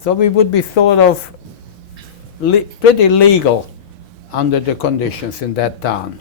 So we would be sort of pretty legal under the conditions in that town.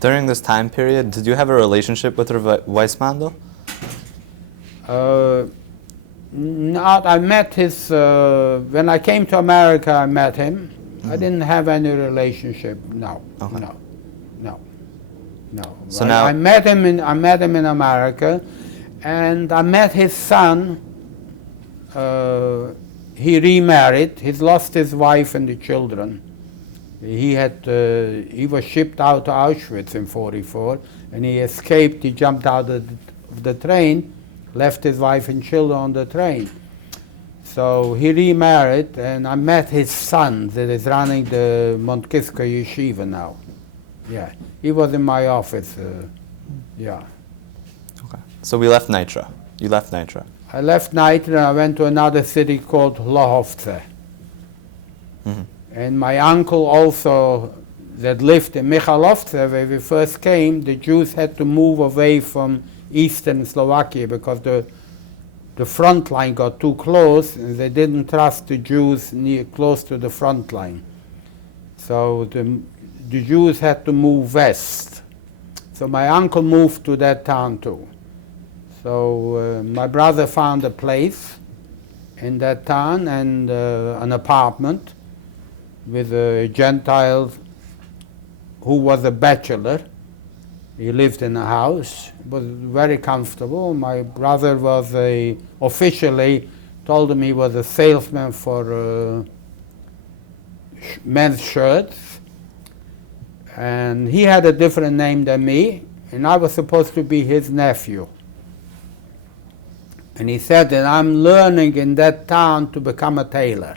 During this time period, did you have a relationship with Weissmandl? Not. I met his, when I came to America, I met him. I didn't have any relationship, no, Okay. no. So now I met him in America, and I met his son. He remarried. He's lost his wife and the children. He was shipped out to Auschwitz in '44, and he escaped. He jumped out of the train, left his wife and children on the train. So he remarried, and I met his son that is running the Montkiska Yeshiva now. Yeah, he was in my office. Yeah. Okay. So we left Nitra. You left Nitra. I left Nitra and I went to another city called Lohovce. Mm-hmm. And my uncle also, that lived in Michalovce, where we first came, the Jews had to move away from eastern Slovakia because the front line got too close and they didn't trust the Jews close to the front line. So the Jews had to move west. So my uncle moved to that town too. So my brother found a place in that town and an apartment with a Gentile who was a bachelor. He lived in a house. It was very comfortable. My brother was officially told him he was a salesman for men's shirts. And he had a different name than me, and I was supposed to be his nephew. And he said that I'm learning in that town to become a tailor.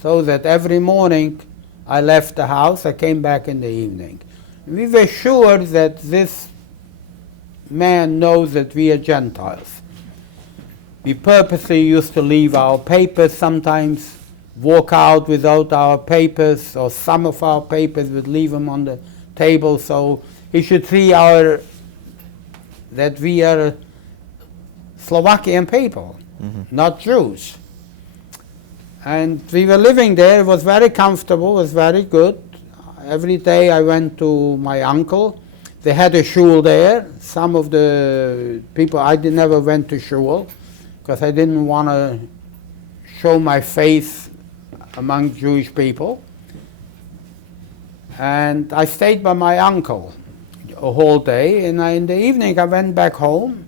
So that every morning I left the house, I came back in the evening. We were sure that this man knows that we are Gentiles. We purposely used to leave our papers, sometimes walk out without our papers, or some of our papers would leave them on the table, so he should see that we are Slovakian people, not Jews. And we were living there. It was very comfortable, it was very good. Every day I went to my uncle. They had a shul there. Some of the people, never went to shul because I didn't want to show my face among Jewish people. And I stayed by my uncle a whole day, and in the evening I went back home,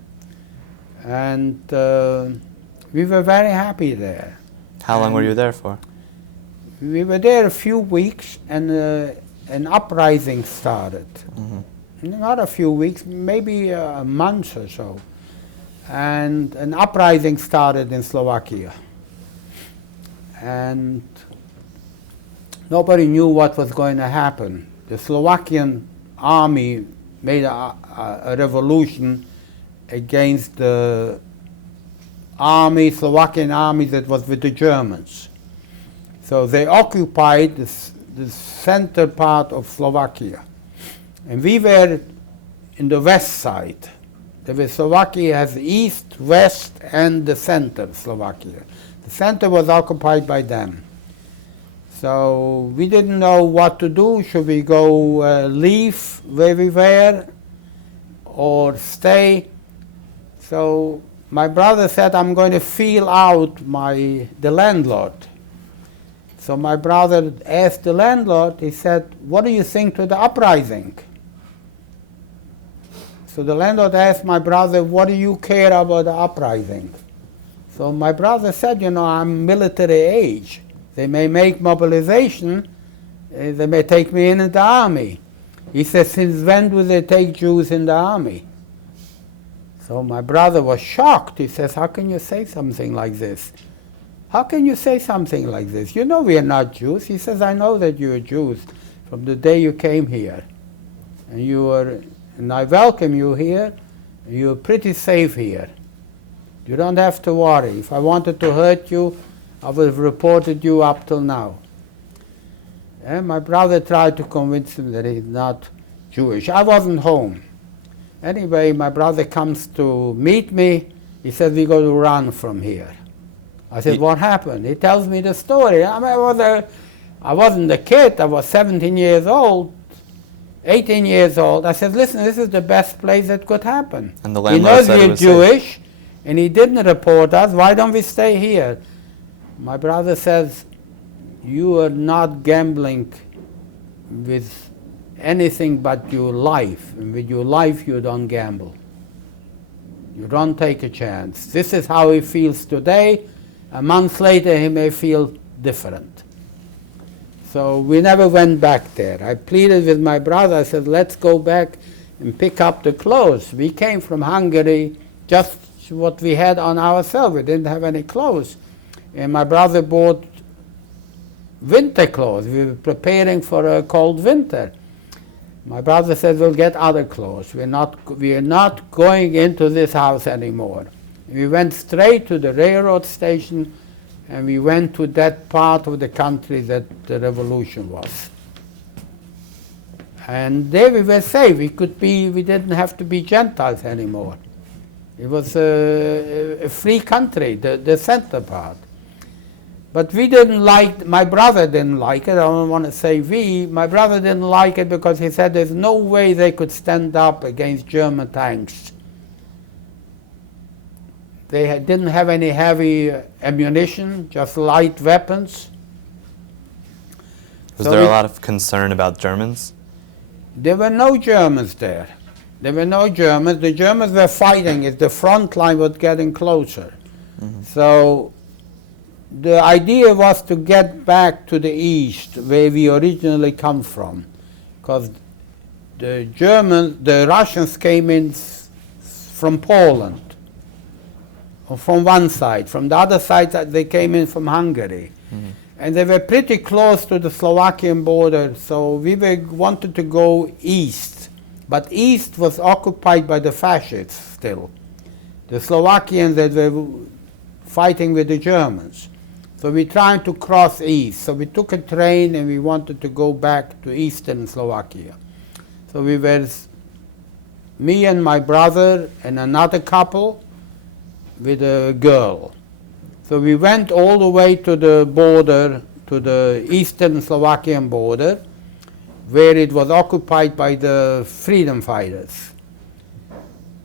and we were very happy there. How long were you there for? We were there a few weeks, and an uprising started. Not a few weeks, maybe a month or so. And an uprising started in Slovakia. And nobody knew what was going to happen. The Slovakian army made a revolution against the Slovakian army that was with the Germans. So they occupied the center part of Slovakia. And we were in the west side. Slovakia has east, west, and the center of Slovakia. The center was occupied by them. So we didn't know what to do. Should we go leave where we were or stay? So my brother said, I'm going to feel out the landlord. So my brother asked the landlord, he said, what do you think to the uprising? So the landlord asked my brother, what do you care about the uprising? So my brother said, I'm military age. They may make mobilization, they may take me in the army. He says, since when do they take Jews in the army? So my brother was shocked. He says, how can you say something like this? How can you say something like this? You know we are not Jews. He says, I know that you are Jews from the day you came here. And I welcome you here. You're pretty safe here. You don't have to worry. If I wanted to hurt you, I would have reported you up till now. And my brother tried to convince him that he's not Jewish. I wasn't home. Anyway, my brother comes to meet me. He said, we're going to run from here. I said, what happened? He tells me the story. I mean, I wasn't a kid. I was 17 years old, 18 years old. I said, listen, this is the best place that could happen. And the He landlord knows said it we're was Jewish, and he didn't report us. Why don't we stay here? My brother says, you are not gambling with anything but your life. And with your life, you don't gamble. You don't take a chance. This is how he feels today. A month later, he may feel different. So we never went back there. I pleaded with my brother. I said, let's go back and pick up the clothes. We came from Hungary, just what we had on ourselves. We didn't have any clothes. And my brother bought winter clothes. We were preparing for a cold winter. My brother said, we'll get other clothes. We are not going into this house anymore. We went straight to the railroad station, and we went to that part of the country that the revolution was. And there we were safe. We didn't have to be Gentiles anymore. It was a free country, the center part. But we didn't like, my brother didn't like it. I don't want to say we. My brother didn't like it because he said there's no way they could stand up against German tanks. They didn't have any heavy ammunition, just light weapons. Was there a lot of concern about Germans? There were no Germans there. There were no Germans. The Germans were fighting as the front line was getting closer. Mm-hmm. So the idea was to get back to the east, where we originally come from, because the Russians came in from Poland, or from one side. From the other side, they came in from Hungary. Mm-hmm. And they were pretty close to the Slovakian border, so we wanted to go east. But east was occupied by the fascists still. The Slovakians that were fighting with the Germans. So we tried to cross east. So we took a train and we wanted to go back to eastern Slovakia. So we were, me and my brother and another couple with a girl. So we went all the way to the border, to the eastern Slovakian border, where it was occupied by the freedom fighters.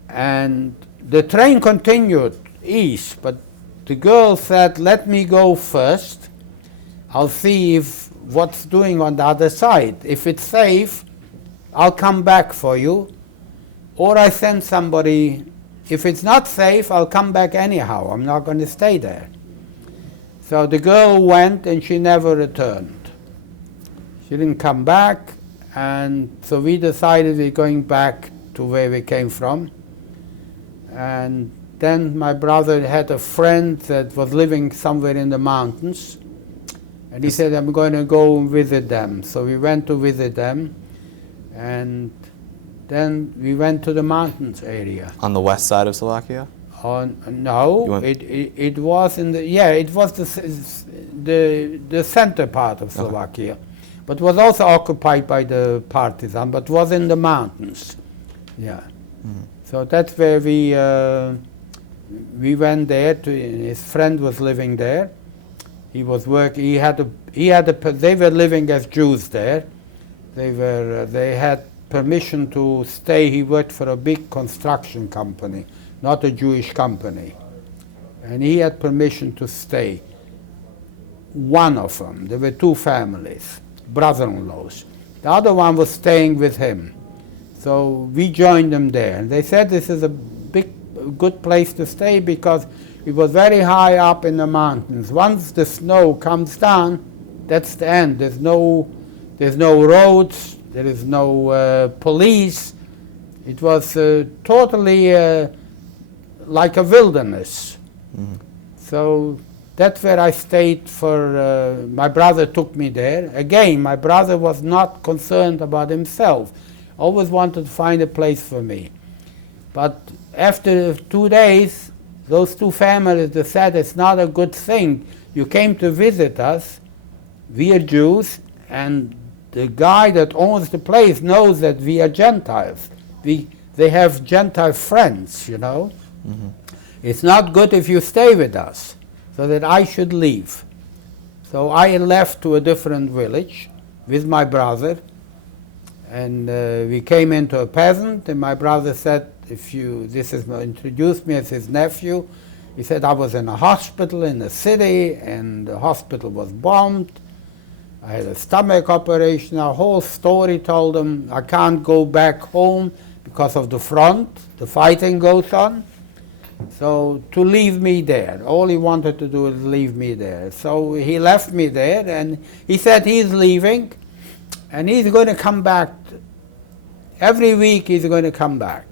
And the train continued east, but the girl said, let me go first. I'll see what's doing on the other side. If it's safe, I'll come back for you. Or I send somebody. If it's not safe, I'll come back anyhow. I'm not going to stay there. So the girl went and she never returned. She didn't come back, and so we decided we're going back to where we came from. And then my brother had a friend that was living somewhere in the mountains, and he said, I'm going to go and visit them. So we went to visit them, and then we went to the mountains area. On the west side of Slovakia? No, it was in it was the center part of Slovakia, okay. But was also occupied by the partisans, but was in the mountains. Yeah. Mm-hmm. So that's where we went there. His friend was living there. He was working. They were living as Jews there. They had permission to stay. He worked for a big construction company, not a Jewish company. And he had permission to stay. One of them, there were two families, brother-in-laws. The other one was staying with him. So we joined them there. And they said this is a good place to stay because it was very high up in the mountains. Once the snow comes down, that's the end. There's no roads, there is no police. It was totally like a wilderness. Mm-hmm. So that's where I stayed for, my brother took me there. Again, my brother was not concerned about himself. Always wanted to find a place for me. But after 2 days, those two families said it's not a good thing. You came to visit us, we are Jews, and the guy that owns the place knows that we are Gentiles. They have Gentile friends, you know. Mm-hmm. It's not good if you stay with us. so that I should leave. So I left to a different village with my brother, and we came into a peasant, and my brother said, introduced me as his nephew. He said I was in a hospital in the city, and the hospital was bombed. I had a stomach operation, a whole story told him. I can't go back home because of the front, the fighting goes on. So to leave me there, all he wanted to do is leave me there. So he left me there, and he said he's leaving, and he's going to come back. Every week he's going to come back.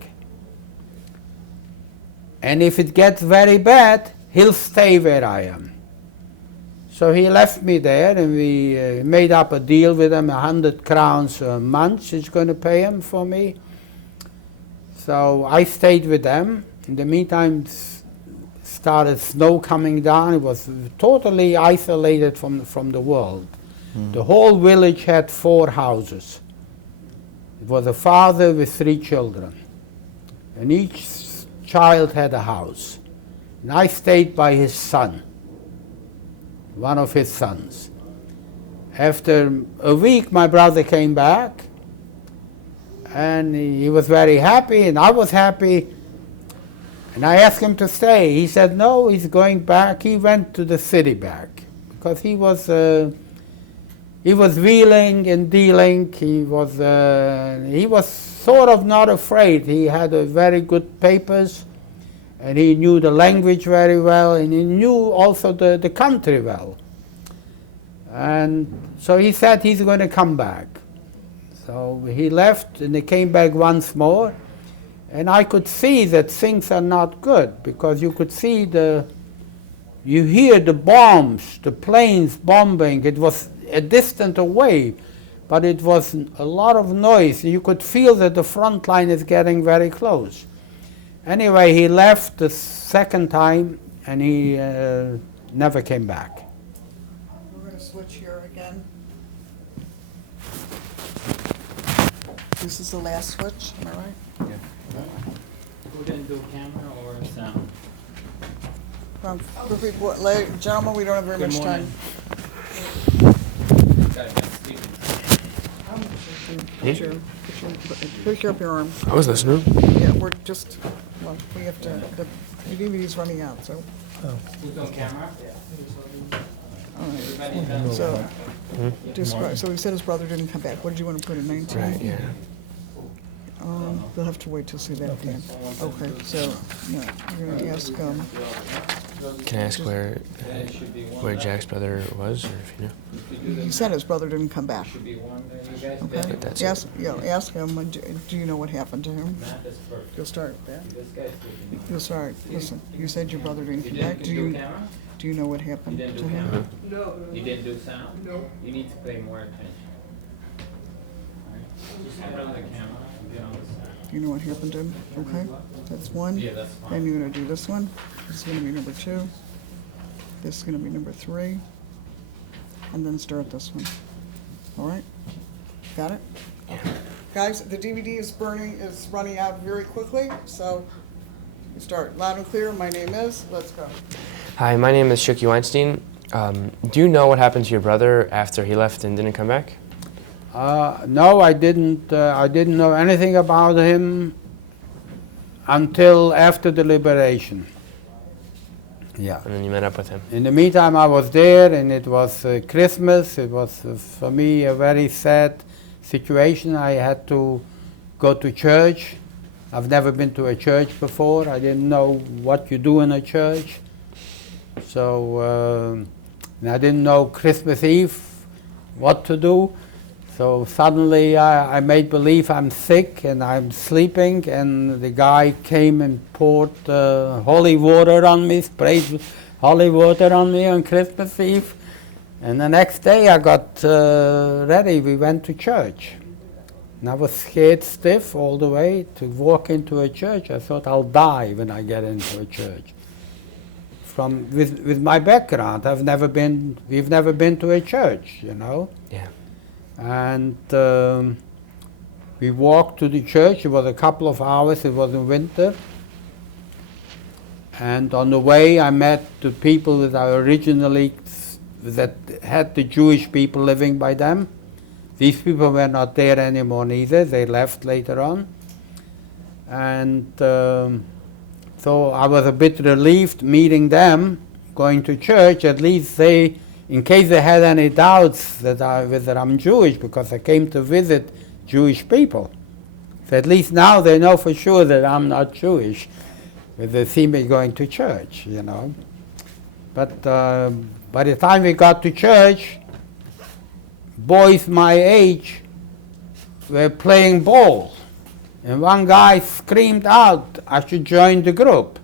And if it gets very bad, he'll stay where I am. So he left me there, and we made up a deal with him, 100 crowns a month he's going to pay him for me. So I stayed with them. In the meantime, started snow coming down. It was totally isolated from the world. The whole village had 4 houses. It was a father with 3 children, and each child had a house. And I stayed by his son, one of his sons. After a week, my brother came back, and he was very happy, and I was happy. And I asked him to stay. He said no, he's going back. He went to the city back because he was wheeling and dealing. He was sort of not afraid. He had a very good papers, and he knew the language very well, and he knew also the country well. And so he said he's going to come back. So he left, and he came back once more. And I could see that things are not good, because you could see you hear the bombs, the planes bombing. It was a distance away, but it was a lot of noise. You could feel that the front line is getting very close. Anyway, he left the second time, and he never came back. We're going to switch here again. This is the last switch, am I right? Yeah. We're going to do camera or sound? Gentlemen, we don't have very Good much time. Pick your up your arm. I was listening. Yeah, we're just, well, we have to, the DVD's running out, so. Who's on camera? All right. So, describe, so he said his brother didn't come back. What did you want to put in 19? Right, yeah. You'll have to wait to see that, Dan. Okay, so, no, you're gonna ask, Can I ask where Jack's brother was, or if you know? he said his brother didn't come back. Okay? That's Ask him, do you know what happened to him? You'll start there. You'll start, listen, you said your brother didn't come back. Do you know what happened to him? No. You didn't do sound? No. You need to pay more attention. Alright? Just turn on the camera and get on the sound. Do you know what happened to him? Okay, that's one. Yeah, that's fine. Then you're gonna do this one. This is gonna be number 2. This is gonna be number 3. And then start this one. All right? Got it? Guys, the DVD is running out very quickly, so you start loud and clear. My name is, let's go. Hi, my name is Shuki Weinstein. Do you know what happened to your brother after he left and didn't come back? No, I didn't. I didn't know anything about him until after the liberation. Yeah. And then you met up with him. In the meantime, I was there, and it was Christmas. It was, for me, a very sad situation. I had to go to church. I've never been to a church before. I didn't know what you do in a church. So, and I didn't know Christmas Eve what to do. So suddenly I made believe I'm sick and I'm sleeping, and the guy came and poured holy water on me, sprayed holy water on me on Christmas Eve. And the next day I got ready. We went to church. And I was scared stiff all the way to walk into a church. I thought I'll die when I get into a church. With my background, we've never been to a church, you know. Yeah. And we walked to the church. It was a couple of hours. It was in winter. And on the way, I met the people that I originally, that had the Jewish people living by them. These people were not there anymore neither. They left later on. And so I was a bit relieved meeting them, going to church. At least they, in case they had any doubts that whether I'm Jewish, because I came to visit Jewish people. So at least now they know for sure that I'm not Jewish. But they see me going to church, you know. But by the time we got to church, boys my age were playing ball. And one guy screamed out, I should join the group.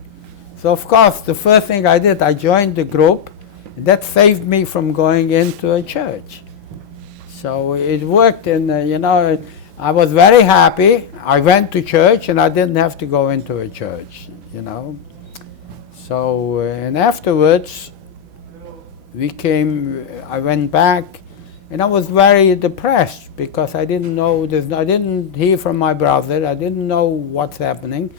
So of course, the first thing I did, I joined the group. That saved me from going into a church. So it worked, and you know, I was very happy. I went to church, and I didn't have to go into a church, you know. So, and afterwards, I went back, and I was very depressed because I didn't know, I didn't hear from my brother. I didn't know what's happening.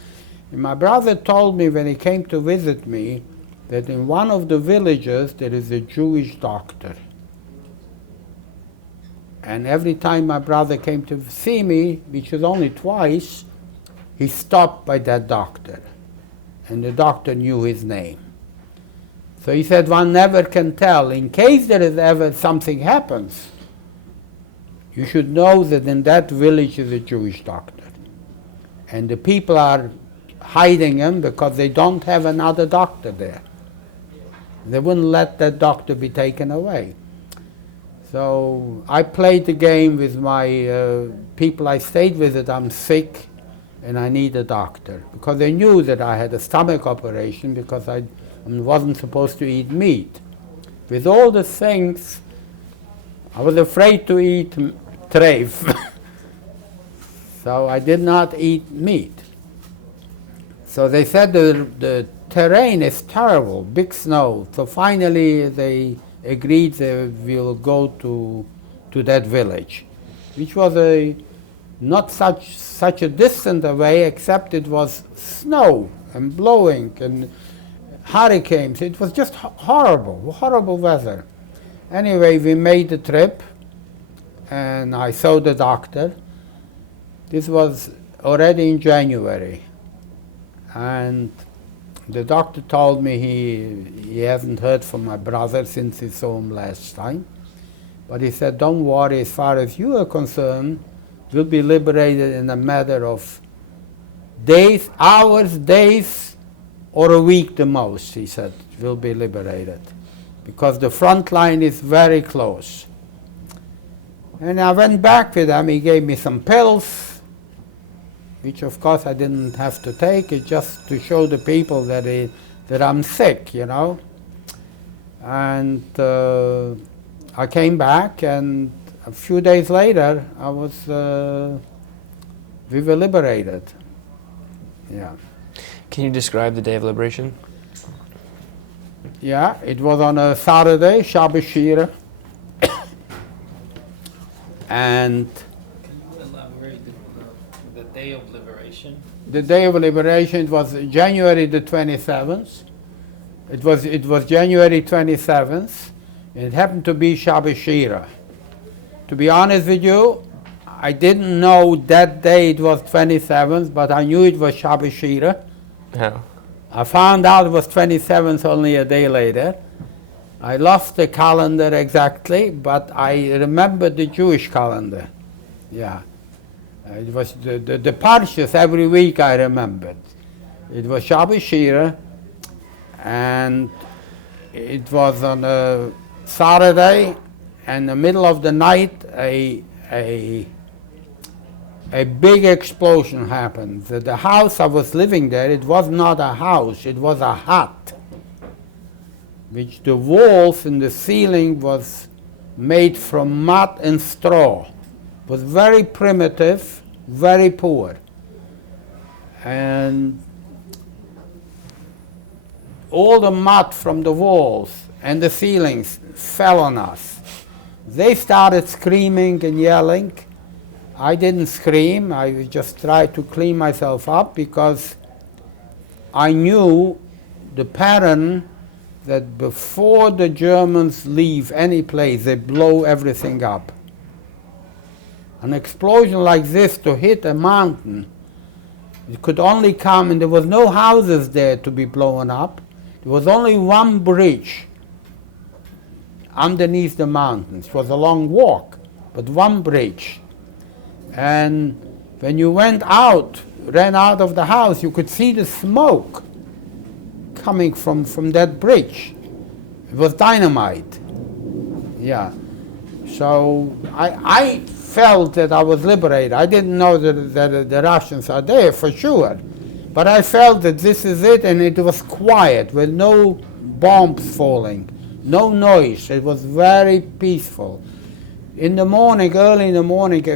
And my brother told me when he came to visit me that in one of the villages there is a Jewish doctor. And every time my brother came to see me, which was only twice, he stopped by that doctor. And the doctor knew his name. So he said, one never can tell. In case there is ever something happens, you should know that in that village is a Jewish doctor. And the people are hiding him because they don't have another doctor there. They wouldn't let that doctor be taken away. So I played the game with my people I stayed with that I'm sick and I need a doctor. Because they knew that I had a stomach operation because I wasn't supposed to eat meat. With all the things, I was afraid to eat treif. So I did not eat meat. So they said the terrain is terrible, big snow. So finally they agreed they will go to that village, which was not such a distant away, except it was snow and blowing and hurricanes. It was just horrible weather. Anyway, we made the trip, and I saw the doctor. This was already in January, and the doctor told me he hasn't heard from my brother since he saw him last time. But he said, don't worry, as far as you are concerned, we'll be liberated in a matter of days, hours, days, or a week the most, he said, we'll be liberated. Because the front line is very close. And I went back with him, he gave me some pills, which of course I didn't have to take, it's just to show the people that I'm sick, you know. And I came back, and a few days later, we were liberated. Yeah. Can you describe the day of liberation? Yeah, it was on a Saturday, Shabbos Shira. And Can you elaborate the day of liberation? the day of liberation, it was January the 27th. It was January 27th. And it happened to be Shabbos Shira. To be honest with you, I didn't know that day it was 27th, but I knew it was Shabbos Shira. How? I found out it was 27th only a day later. I lost the calendar exactly, but I remember the Jewish calendar. Yeah. It was the parshas every week I remembered. It was Shabbos Shira, and it was on a Saturday, and in the middle of the night, a big explosion happened. The house I was living there, it was not a house, it was a hut, which the walls and the ceiling was made from mud and straw. It was very primitive, very poor. And all the mud from the walls and the ceilings fell on us. They started screaming and yelling. I didn't scream, I just tried to clean myself up because I knew the pattern that before the Germans leave any place, they blow everything up. An explosion like this to hit a mountain, it could only come, and there was no houses there to be blown up. There was only one bridge underneath the mountains. It was a long walk, but one bridge. And when you went out, ran out of the house, you could see the smoke coming from that bridge. It was dynamite. Yeah. So I felt that I was liberated. I didn't know that the Russians are there for sure. But I felt that this is it, and it was quiet with no bombs falling, no noise. It was very peaceful. In the morning, early in the morning,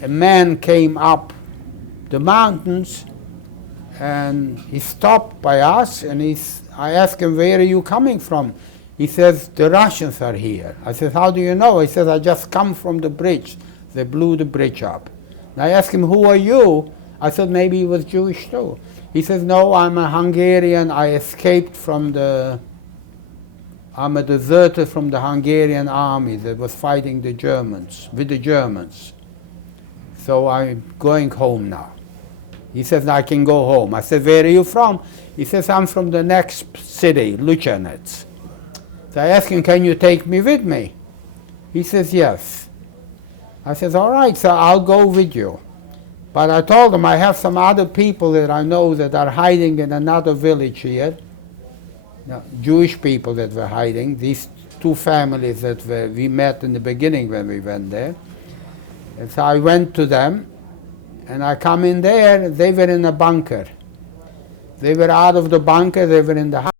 a man came up the mountains, and he stopped by us, and I asked him, where are you coming from? He says, the Russians are here. I said, how do you know? He says, I just come from the bridge. They blew the bridge up. And I asked him, who are you? I thought maybe he was Jewish too. He says, no, I'm a Hungarian. I escaped from I'm a deserter from the Hungarian army that was fighting the Germans, with the Germans. So I'm going home now. He says, I can go home. I said, where are you from? He says, I'm from the next city, Luchanets. So I asked him, can you take me with me? He says, yes. I said, all right, so I'll go with you. But I told him I have some other people that I know that are hiding in another village here. Jewish people that were hiding, these two families that we met in the beginning when we went there. And so I went to them, and I come in there, they were in a bunker. They were out of the bunker, they were in the house.